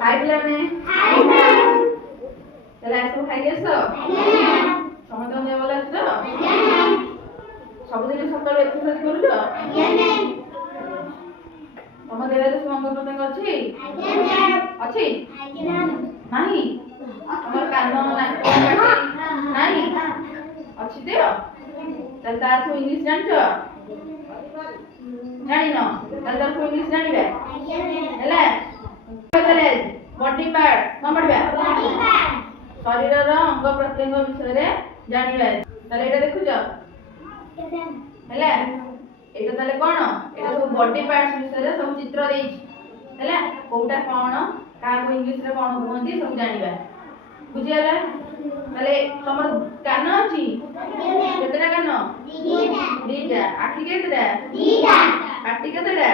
हाय पिलाने hi ma'am चला सब खाई गेस समस्त देह भल अछि तो सबदिन सकाळु एक्सरसाइज करू तो तम देहरे सब अंग प्रत्यंग अछि अछि नाही तमर कान नाक नाही अछि देह चल तार सो इंग्लिश जानछो जानि न चल तार सो इंग्लिश जानिबे हेले हेले बॉडी पार्ट कोन पढबे बॉडी पार्ट शरीर रो अंग प्रत्यंग विषय रे जानिबे ताले एटा देखुछ हेले एटा ताले कोन एटा सब बॉडी पार्ट्स विषय रे सब चित्र देइछ हेले कोउटा कोन का को इंग्लिश रे कोन कहंती सब जानिबे बुझियाला ताले तमर कान अछि केतरा कान दीटा आखि केतरा दीटा पाटी केतरा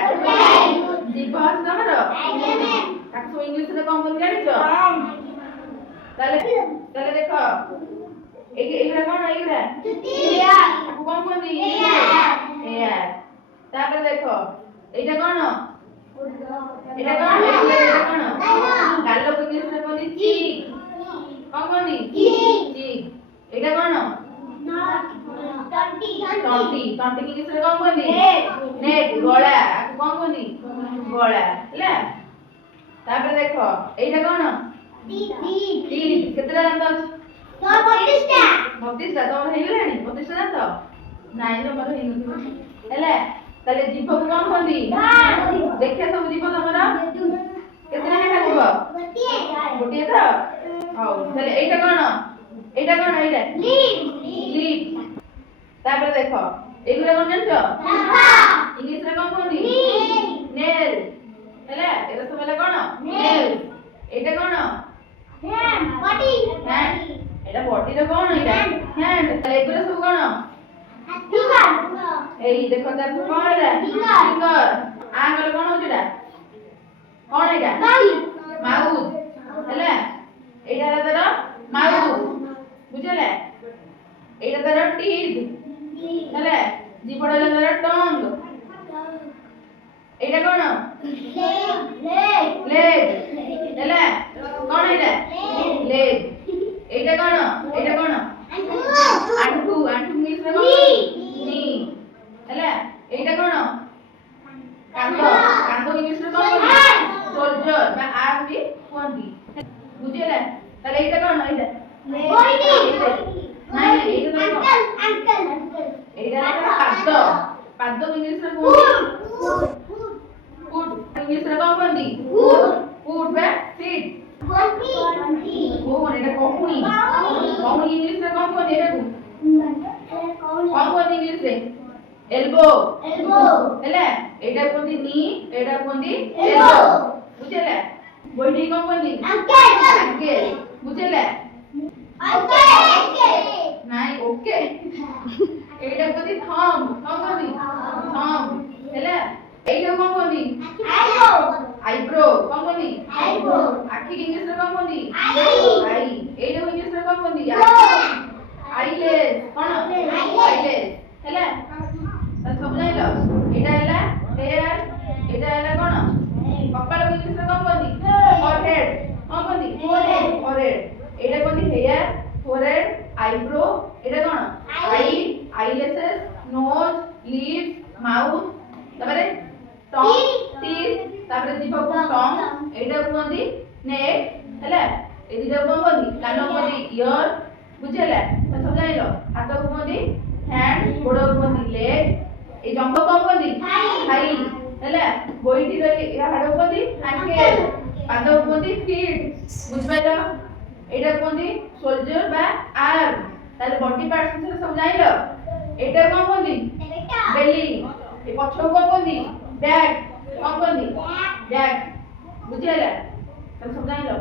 जीभ अछि तमर ताको इंग्लिश रे कोन कहंती जानिछो ताले ताले देखो एगरा कोन एगरा चुतिया ताको कोन कहंती एया तापर देखो एटा कोन एटा कोन गालो को इंग्लिश रे कहंती चीक कोन कहंती चीक एटा कोन टंटी टंटी टंटी की इंग्लिश रे कोन कहंती नेक गळा कोन कहंती गळा हैला तापर देखो एटा कोन टीथ केतरा दांत अछि 32 टा तोर हेइ गेलानी 32 टा दांत नाइ लो मर हेइ नथि हैला ताले जीभ को कोन कहंती देखिया सब जीभ तमरा केतरा हे खालिबो गोटिए तो हौ ताले एटा कोन एटा लिप तापर देखो एगुरा कोन जानछो इंग्लिश रे कोन कहंती नेल हैला एरा सब होला कोन नेल एटा कोन हैंड बॉडी हैंड एटा बॉडी रे कोन एटा हैंड ताले एगुरा सब कोन फिंगर एई देखो ता कोन एटा फिंगर आंगल कोन होजडा कोन एटा माउथ हैला एटा रे तार माउथ बुझले एटा तार टीथ हैला जीवडा रे तार टंग एटा कोन लेग हैला कोन एटा लेग एटा कोन आंठू आंठू इंग्लिश रे कोन नी हैला एटा कोन कांदो कांदो इंग्लिश रे कोन सोल्जर बा आर्म भी कोनती बुझले ताले एटा कोन एटा बॉडी नाही एटा अंकल एटा पाद पाद इंग्लिश रे कोन फुट इंग्लिश रे कोन कोनती फुट बा फीट कोन एटा कोहुनी कोहुनी इंग्लिश रे कोन कोन एटा कोन कोन इंग्लिश रे एल्बो हैला एटा कोनती नी एटा कोनती एल्बो बुझले बोडी कोन कोनती अंकल बुझले नाइ ओके एटा कोनती थंब कोन कोनती थंब हैला एटा कोन कोनती आईब्रो कोन कोनती आईब्रो आखि इंग्लिश रे कोन कोनती आई एटा इंग्लिश रे कोन कोनती आईलेस कोन आईलेस हैला सब जाइलो एटा हैला हेयर एटा हैला कोन कपाल इंग्लिश रे कोन कोनती फोरहेड कोन कोनती फोरहेड एटा कोनती हेयर फोरहेड आईब्रो एटा कोन आई आईलेसेस नोज लिप्स माउथ तापरे टंग टीथ तापरे जीभ को टंग एटा कोनती नेक हैला ए दिटा कोन कोनती कान कोनती इयर बुझेला सब जाइलो हाथ को कोनती हैंड गोड़ को कोनती लेग ए जंघ कोन कोनती थाई हैला गोइठी रे या हाड़ को कोनती एंकल पाद को कोनती फीट बुझबाइलो एटा कोनती सोल्जर बा आर्म ताले बॉडी पार्ट्स से सब जाइलो एटा कोन कोनती बेली ए पछो कोन कोनती बैक कोन कोनती बैक बुझेला सब जाइलो